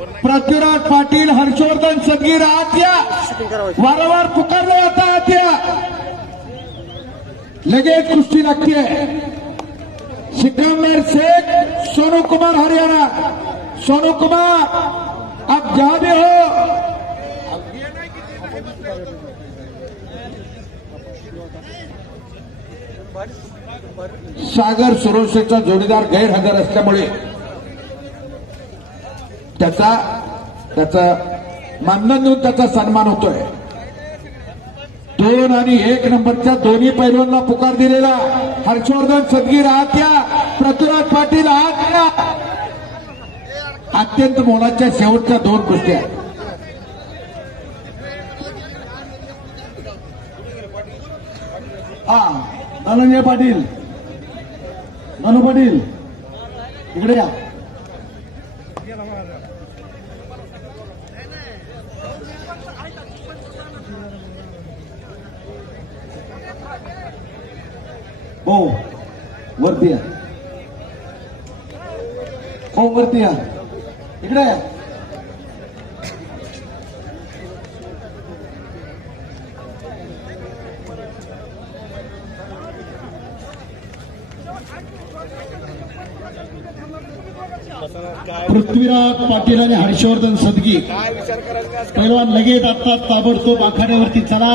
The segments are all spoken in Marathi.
पृथ्वीराज पाटील, हर्षवर्धन सदगीर आत या. वारंवार पुकारलं जातं आत या. लगेच कुस्ती लागतीये. सिकंदर शेख, सोनू कुमार हरियाणा. सोनू कुमार अब जहां भी हो. सागर सुरोशेचा जोडीदार गैरहजर असल्यामुळे त्याचा मानधन देऊन त्याचा सन्मान होतोय. 2 आणि 1 नंबरच्या दोन्ही पैलवानांना पुकार दिलेला. हर्षवर्धन सदगीर आत या. पृथ्वीराज पाटील आत या. अत्यंत मोलाच्या शेवटच्या 2 कुस्त्या. धनंजय पाटील, नानू पाटील इकडे या. हो वरती या. हो वरती या. इकडे या. पृथ्वीराज पाटील आणि हर्षवर्धन सदगीर पैलवान लगेच आता ताबडतोब आखाड्यावरती चला.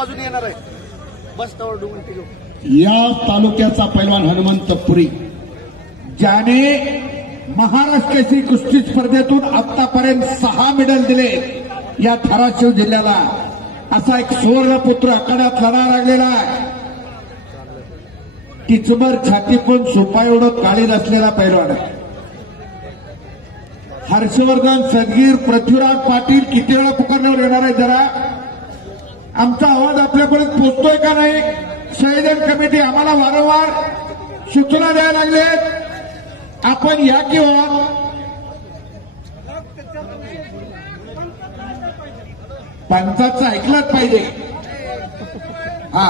अजून येणार आहे. बस या तालुक्याचा पैलवान हनुमंत पुरी, ज्याने महाराष्ट्र केसरी कुस्ती स्पर्धेतून आतापर्यंत 6 मेडल दिले या धाराशिव जिल्ह्याला, असा एक सुवर्णपुत्र आखाड्यात लढा लागलेला आहे. टिचमर छाती पण सोपा एवढं काळी असलेला पैलवान आहे. हर्षवर्धन सदगीर, पृथ्वीराज पाटील किती वेळा पुकारण्यावर येणार आहे. जरा आमचा आवाज आपल्यापर्यंत पोहोचतोय का नाही. संयोजन कमिटी आम्हाला वारंवार सूचना द्यायला लागलेत. आपण या किंवा पंचाचं ऐकलंच पाहिजे. हा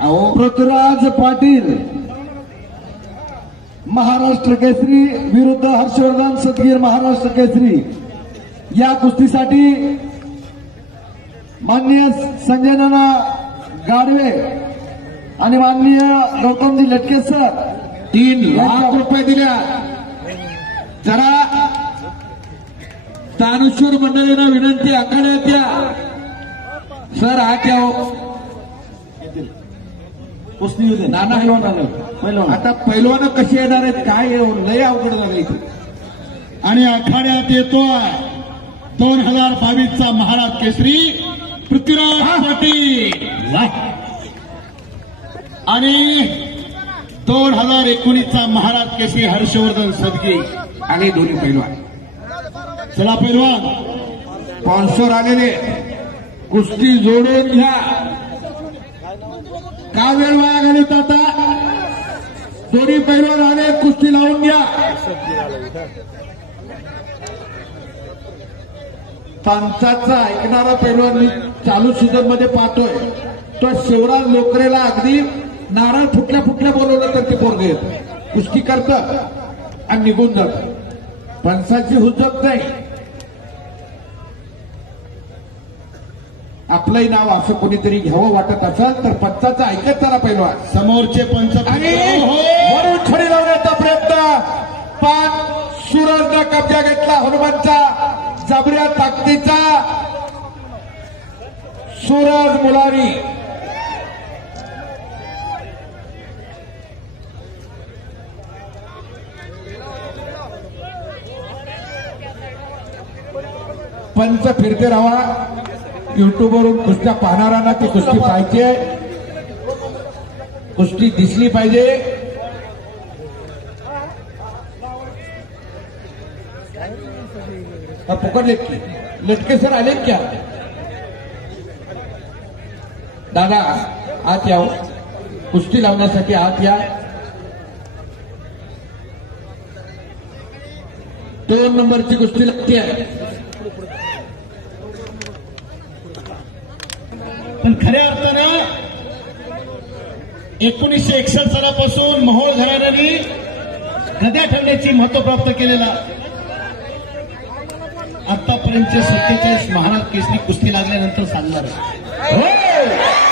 अहो, पृथ्वीराज पाटील महाराष्ट्र केसरी विरुद्ध हर्षवर्धन सदगीर महाराष्ट्र केसरी या कुस्तीसाठी माननीय संजय नाना गाडवे आणि माननीय गौतमजी लटके सर 3 लाख रुपये दिल्या. जरा तानुश्वर मंडळींना विनंती, आखाड्यात या. सर आत यावं. कुस्ती होते नाना पैलवान. आता पैलवान कशी येणार आहेत काय लय अवघड झालं इथे. आणि आखाड्यात येतोय 2022चा महाराष्ट्र केसरी पृथ्वीराज पाटील आणि 2019चा महाराष्ट्र केसरी हर्षवर्धन सदगीर आणि दोन्ही पैलवान. चला पैलवान, स्पॉन्सर आलेले. कुस्ती जोडून घ्या. का वेळ वाया घालत आता. दोन्ही पैलवान आले, कुस्ती लावून घ्या. पंचाचा ऐकणारा पैलवान मी चालू सीझन मध्ये पाहतोय. तो शिवराज लोकरेला अगदी नारळ फुटल्या फुटल्या बोलवलं तर ते पोरगे येत कुस्ती करतं आणि निघून जात. पंचाची हुज्जत नाही. आपलंही नाव असं कोणीतरी घ्यावं वाटत असेल तर पंचाचं ऐकत चला पैलवान. समोरचे पंच आणि वरून छडी लावण्याचा प्रयत्न. पण सूरजनं कब्जा घेतला हनुमानचा जबऱ्या ताकदीचा. सूरज मुलारी पंच फिरते राहा. युट्यूबवरून कुस्त्या पाहणाऱ्यांना ती कुस्ती पाहिजे, कुस्ती दिसली पाहिजे. पकडले लटके सर आले क्या. दादा आत याव. कुस्ती लावण्यासाठी आत या. 2 नंबरची कुस्ती लागते आहे. पण खऱ्या अर्थानं 1961 सालापासून मोहोळ घराण्याने गद्या ठेवण्याची महत्व प्राप्त केलेला आतापर्यंतचे 47 महाराज केसरी कुस्ती लागल्यानंतर सांगणार आहे. हो